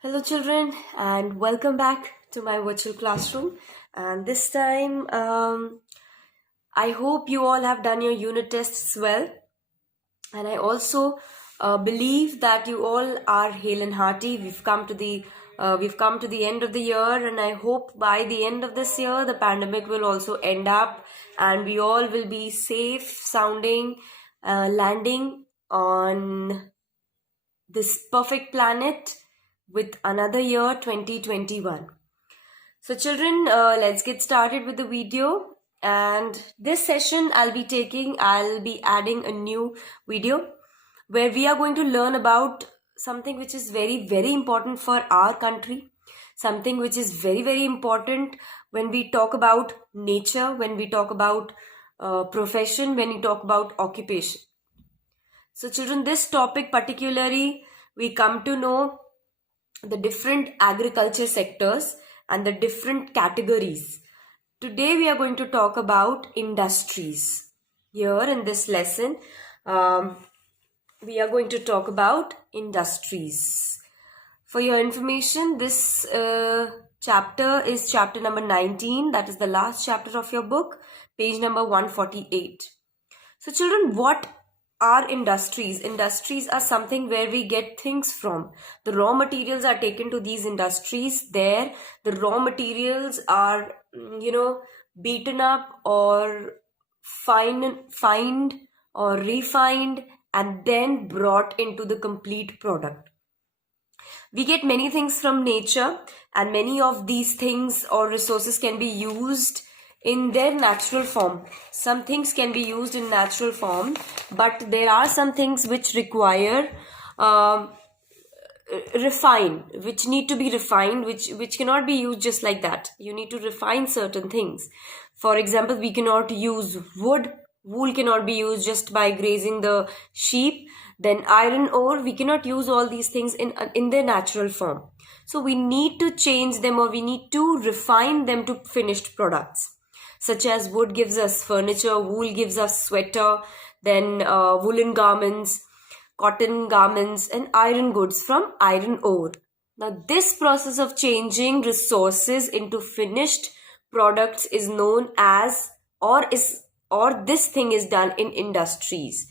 Hello, children, and welcome back to my virtual classroom. And this time, I hope you all have done your unit tests well. And I also believe that you all are hale and hearty. We've come to the end of the year, and I hope by the end of this year, the pandemic will also end up, and we all will be safe, sounding, landing on this perfect planet with another year 2021. So children, let's get started with the video. And this session I'll be adding a new video where we are going to learn about something which is very, very important for our country, something which is very, very important when we talk about nature, when we talk about profession, when we talk about occupation. So children, this topic particularly, we come to know the different agriculture sectors and the different categories. Today we are going to talk about industries. Here in this lesson, we are going to talk about industries. For your information, this chapter is chapter number 19. That is the last chapter of your book, page number 148. So children, what are industries? Industries are something where we get things from. The raw materials are taken to these industries. There, the raw materials are, beaten up or fined or refined and then brought into the complete product. We get many things from nature, and many of these things or resources can be used in their natural form. Some things can be used in natural form, but there are some things which require which need to be refined, which cannot be used just like that. You need to refine certain things. For example, we cannot use wood. Wool cannot be used just by grazing the sheep. Then iron ore, we cannot use all these things in their natural form. So we need to change them, or we need to refine them to finished products. Such as wood gives us furniture, wool gives us sweater, then woolen garments, cotton garments, and iron goods from iron ore. Now, this process of changing resources into finished products is known as, or this thing is done in industries.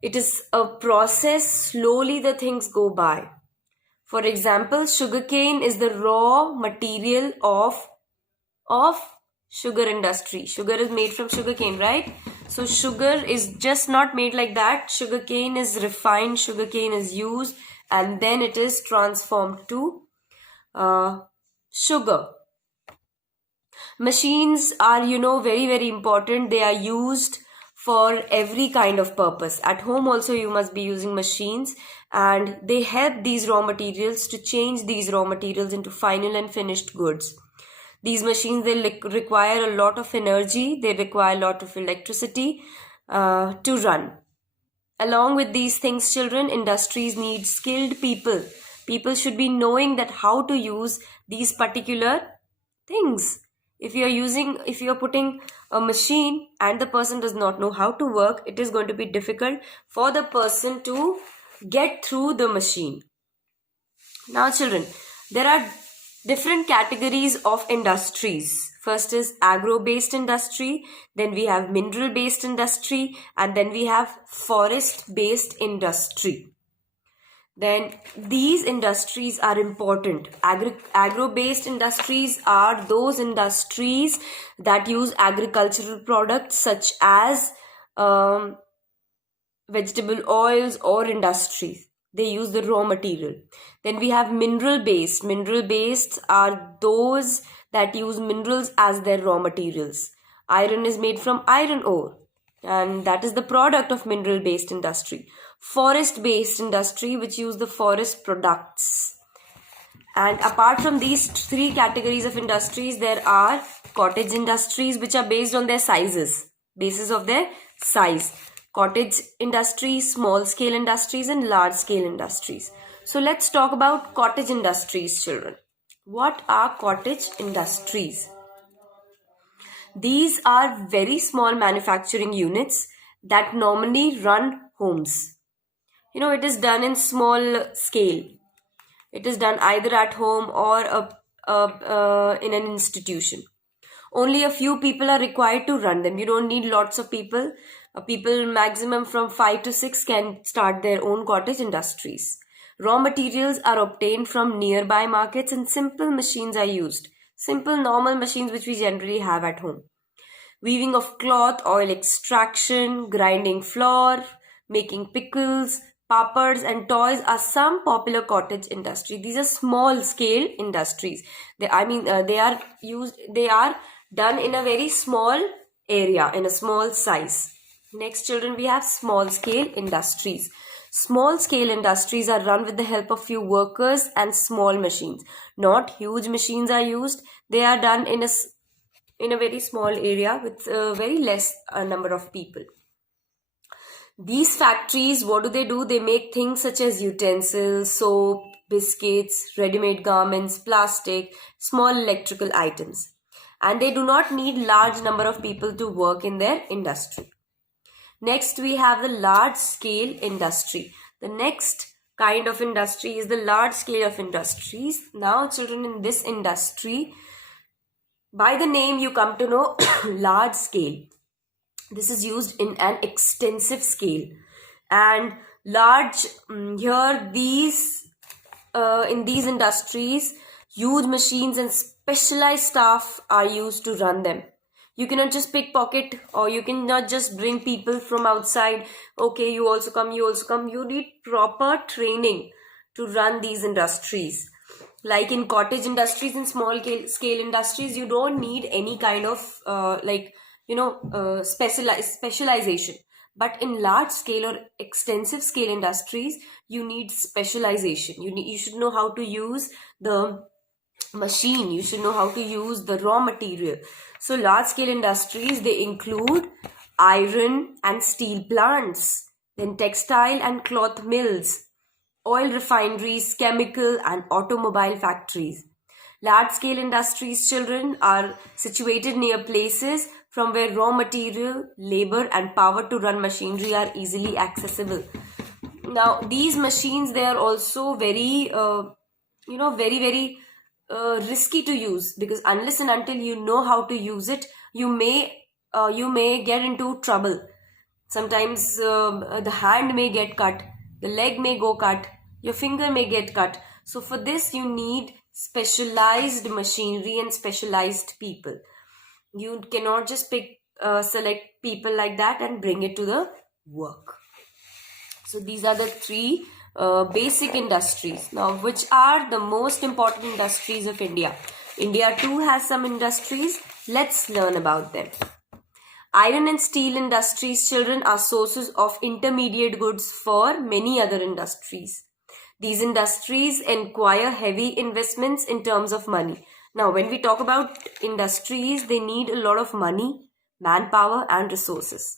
It is a process, slowly the things go by. For example, sugarcane is the raw material of sugar industry. Sugar is made from sugarcane, right? So sugar is just not made like that. Sugarcane is refined, sugarcane is used, and then it is transformed to sugar. Machines are, very, very important. They are used for every kind of purpose. At home also you must be using machines, and they help these raw materials to change these raw materials into final and finished goods. These machines, they require a lot of energy, they require a lot of electricity to run. Along with these things, children, industries need skilled people. People should be knowing that how to use these particular things. If you're putting a machine and the person does not know how to work, it is going to be difficult for the person to get through the machine. Now children, there are different categories of industries. First is agro-based industry, then we have mineral-based industry, and then we have forest-based industry. Then these industries are important. Agro-based industries are those industries that use agricultural products such as vegetable oils or industries. They use the raw material. Then we have mineral-based. Mineral-based are those that use minerals as their raw materials. Iron is made from iron ore, and that is the product of mineral-based industry. Forest-based industry, which use the forest products. And apart from these three categories of industries, there are cottage industries, which are based on their basis of their size. Cottage industries, small scale industries, and large scale industries. So let's talk about cottage industries, children. What are cottage industries? These are very small manufacturing units that normally run homes. It is done in small scale. It is done either at home or in an institution. Only a few people are required to run them. You don't need lots of people. People maximum from 5 to 6 can start their own cottage industries. Raw materials are obtained from nearby markets and simple machines are used. Simple normal machines which we generally have at home. Weaving of cloth, oil extraction, grinding flour, making pickles, papads and toys are some popular cottage industry. These are small scale industries. They are done in a very small area, in a small size. Next, children, we have small scale industries. Small scale industries are run with the help of few workers and small machines. Not huge machines are used. They are done in a very small area with very less number of people. These factories, what do? They make things such as utensils, soap, biscuits, ready-made garments, plastic, small electrical items. And they do not need large number of people to work in their industry. Next, we have the large scale industry. The next kind of industry is the large scale of industries. Now, children, in this industry, by the name you come to know large scale. This is used in an extensive scale. And large, here these, in these industries, huge machines and specialized staff are used to run them. You cannot just pickpocket, or you cannot just bring people from outside. Okay, you also come. You need proper training to run these industries. Like in cottage industries and small scale industries, you don't need any kind of specialization. But in large scale or extensive scale industries, you need specialization. You should know how to use the machine. You should know how to use the raw material. So large scale industries, they include iron and steel plants, then textile and cloth mills, oil refineries, chemical and automobile factories. Large scale industries, children, are situated near places from where raw material, labor and power to run machinery are easily accessible. Now these machines, they are also very very risky to use, because unless and until you know how to use it, you may get into trouble. Sometimes the hand may get cut, the leg may go cut, your finger may get cut. So for this you need specialized machinery and specialized people. You cannot just select people like that and bring it to the work. So these are the three basic industries. Now, which are the most important industries of India? India too has some industries. Let's learn about them. Iron and steel industries, children, are sources of intermediate goods for many other industries. These industries require heavy investments in terms of money. Now, when we talk about industries, they need a lot of money, manpower, and resources.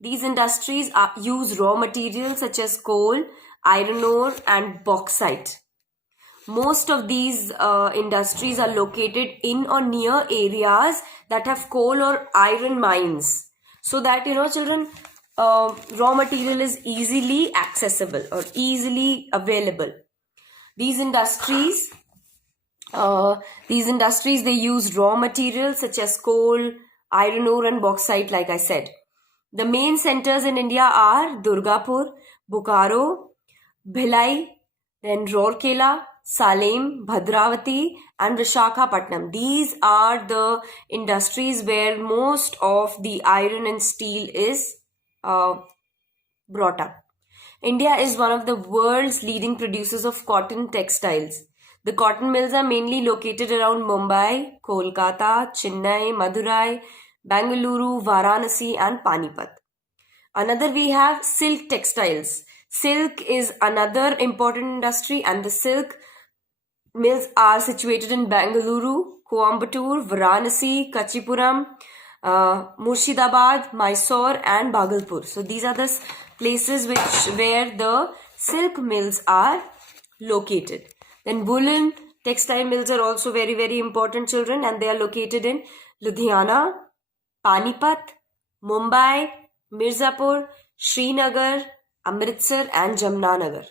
These industries use raw materials such as coal, iron ore, and bauxite. Most of these industries are located in or near areas that have coal or iron mines, so that, children, raw material is easily accessible or easily available. These industries they use raw materials such as coal, iron ore, and bauxite, like I said. The main centers in India are Durgapur, Bokaro, Bhilai, then Rourkela, Salem, Bhadravati, and Vishakhapatnam. These are the industries where most of the iron and steel is brought up. India is one of the world's leading producers of cotton textiles. The cotton mills are mainly located around Mumbai, Kolkata, Chennai, Madurai, Bangalore, Varanasi, and Panipat. Another, we have silk textiles. Silk is another important industry, and the silk mills are situated in Bangalore, Coimbatore, Varanasi, Kachipuram, Murshidabad, Mysore, and Bhagalpur. So these are the places where the silk mills are located. Then woolen textile mills are also very, very important, children, and they are located in Ludhiana, Panipat, Mumbai, Mirzapur, Srinagar, Amritsar, and Jamnanagar.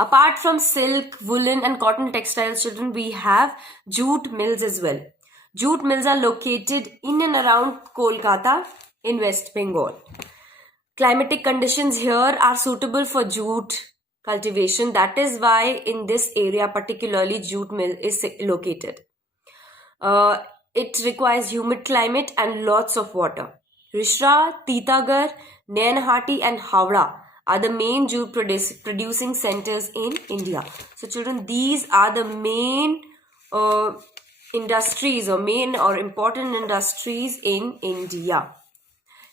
Apart from silk, woolen and cotton textiles, children, we have jute mills as well. Jute mills are located in and around Kolkata in West Bengal. Climatic conditions here are suitable for jute cultivation. That is why in this area particularly jute mill is located. It requires humid climate and lots of water. Rishra, Titagar, Nainhati and Howrah are the main jute producing centers in India. So children, these are the main industries or important industries in India.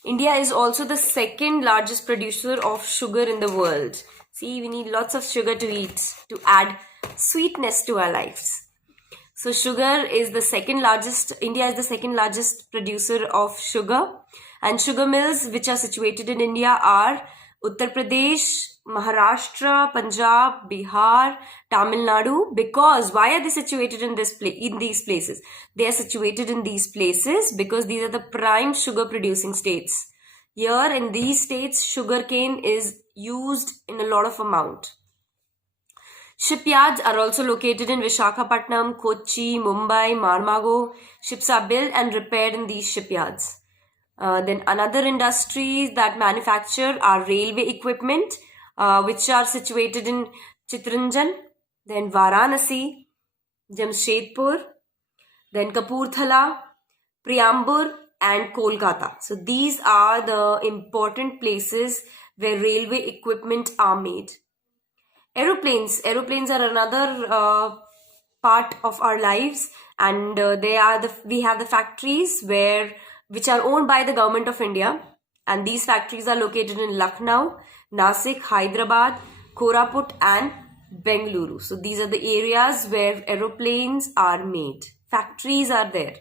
India is also the second largest producer of sugar in the world. See, we need lots of sugar to eat to add sweetness to our lives. So sugar is the second largest, India is the second largest producer of sugar, and sugar mills which are situated in India are Uttar Pradesh, Maharashtra, Punjab, Bihar, Tamil Nadu. Because why are they situated in these places? They are situated in these places because these are the prime sugar producing states. Here in these states, sugarcane is used in a lot of amount. Shipyards are also located in Visakhapatnam, Kochi, Mumbai, Marmago. Ships are built and repaired in these shipyards. Then another industries that manufacture are railway equipment, which are situated in Chittaranjan, then Varanasi, Jamshedpur, then Kapurthala, Priyambur and Kolkata. So these are the important places where railway equipment are made. Aeroplanes are another part of our lives, and we have the factories which are owned by the government of India, and these factories are located in Lucknow, Nasik, Hyderabad, Koraput and Bengaluru. So these are the areas where aeroplanes are made. Factories are there.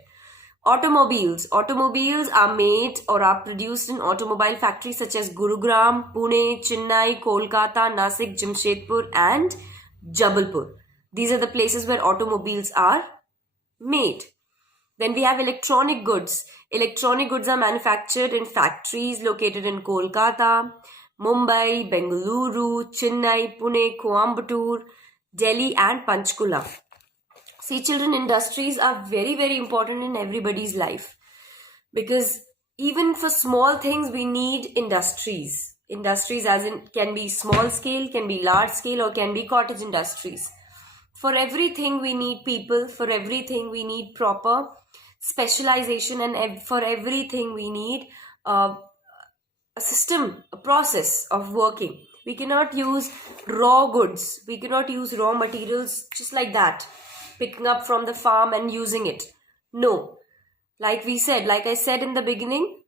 Automobiles are made or are produced in automobile factories such as Gurugram, Pune, Chennai, Kolkata, Nasik, Jamshedpur and Jabalpur. These are the places where automobiles are made. Then we have electronic goods. Electronic goods are manufactured in factories located in Kolkata, Mumbai, Bengaluru, Chennai, Pune, Coimbatore, Delhi and Panchkula. See children, industries are very, very important in everybody's life, because even for small things we need industries. Industries as in can be small scale, can be large scale or can be cottage industries. For everything we need people, for everything we need proper specialization, and for everything we need a system, a process of working. We cannot use raw goods, we cannot use raw materials just like that, picking up from the farm and using it. No, like I said in the beginning,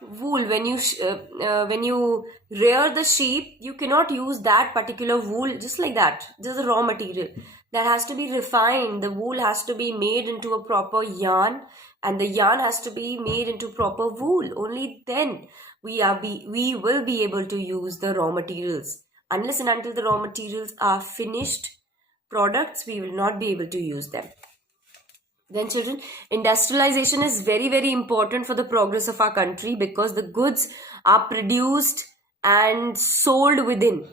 wool, when you rear the sheep, you cannot use that particular wool just like that, just a raw material. That has to be refined. The wool has to be made into a proper yarn, and the yarn has to be made into proper wool. Only then we will be able to use the raw materials. Unless and until the raw materials are finished products, we will not be able to use them. Then children, industrialization is very, very important for the progress of our country, because the goods are produced and sold within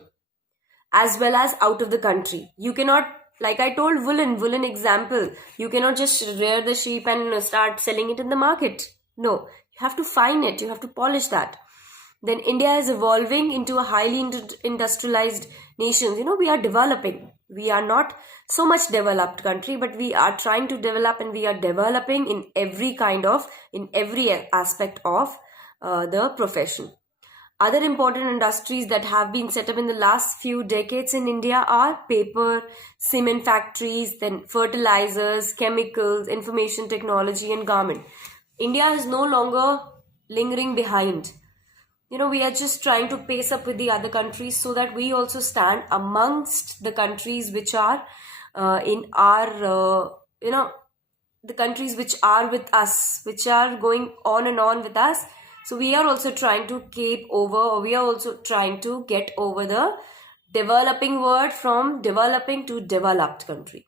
as well as out of the country. You cannot, like I told, woolen example, you cannot just rear the sheep and start selling it in the market. No, you have to fine it, you have to polish that. Then India is evolving into a highly industrialized nation. We are developing. We are not so much developed country, but we are trying to develop, and we are developing in every aspect of the profession. Other important industries that have been set up in the last few decades in India are paper, cement factories, then fertilizers, chemicals, information technology and garment. India is no longer lingering behind. We are just trying to pace up with the other countries so that we also stand amongst the countries which are in our, the countries which are with us, which are going on and on with us. So we are also trying to we are also trying to get over the developing word from developing to developed country.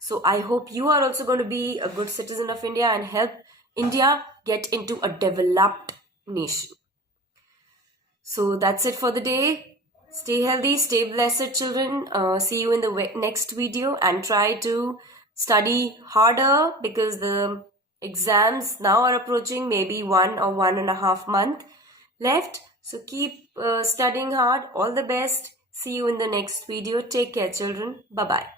So I hope you are also going to be a good citizen of India and help India get into a developed nation. So that's it for the day. Stay healthy, stay blessed, children. See you in the next video, and try to study harder because the exams now are approaching, maybe 1 or 1.5 months left. So keep studying hard. All the best. See you in the next video. Take care, children. Bye bye.